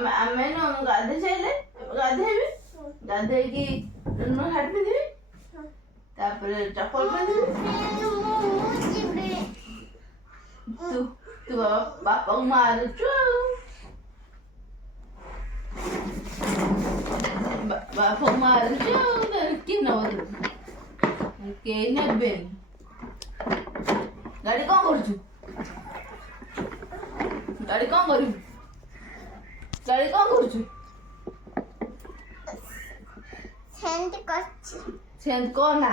ଆମେ ଗାଧେଇ ସାଇଲେ ଗାଧେଇବି ଗାଧେଇକି ନୂଆ ଶାଢ଼ୀ ପିନ୍ଧିବି ତାପରେ ଚପଲ ପିନ୍ଧିବି ତୁ ତୁ ବାପାକୁ ମାରୁଛୁ ଆଉ ବାପାକୁ ମାରୁଛୁ ଆଉ କିଏ ନବ ତୁ କେହି ନେବେନି ଗାଡ଼ି କ'ଣ କରୁଛୁ ଗାଡ଼ି କ'ଣ କରିବୁ ଗାଡ଼ି କ'ଣ କରୁଛୁ ସେମିତି କହନା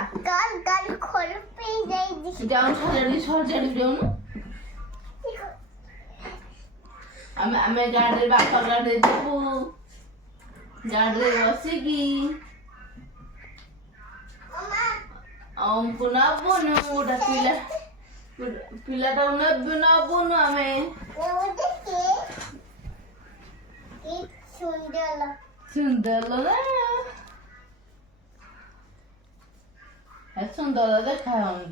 ଯାଉନୁ ସଜାଡ଼ି ଯାଉନୁ ଆମେ ଗାଡ଼ିରେ ବାପା ଗାଡ଼ିରେ ଯିବୁ ଗାଡ଼ିରେ ବସିକି ଆମକୁ ନବୁନୁ ଗୋଟେ ପିଲାଟାକୁ ନବୁନୁ ଆମେ ସୁନ୍ଦର ନା ସୁନ୍ଦର ଦେଖାଯାଉନି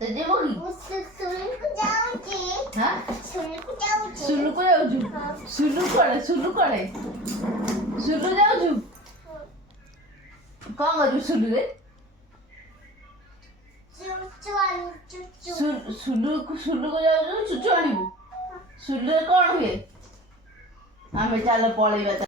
ତ ଯିବ କି ସୁଲୁକୁ ଯାଉଛୁ ସୁଲୁ କୁଆଡ଼େ ସୁଲୁ ଯାଉଛୁ କ'ଣ କରିବୁ ସୁଲୁରେ ସୁଲୁକୁ ଯାଉଛୁ ଚୁଚୁ ଆଣିବୁ ସୁଲୁରେ କ'ଣ ହୁଏ ଆମେ ଚାଲ ପଳେଇବା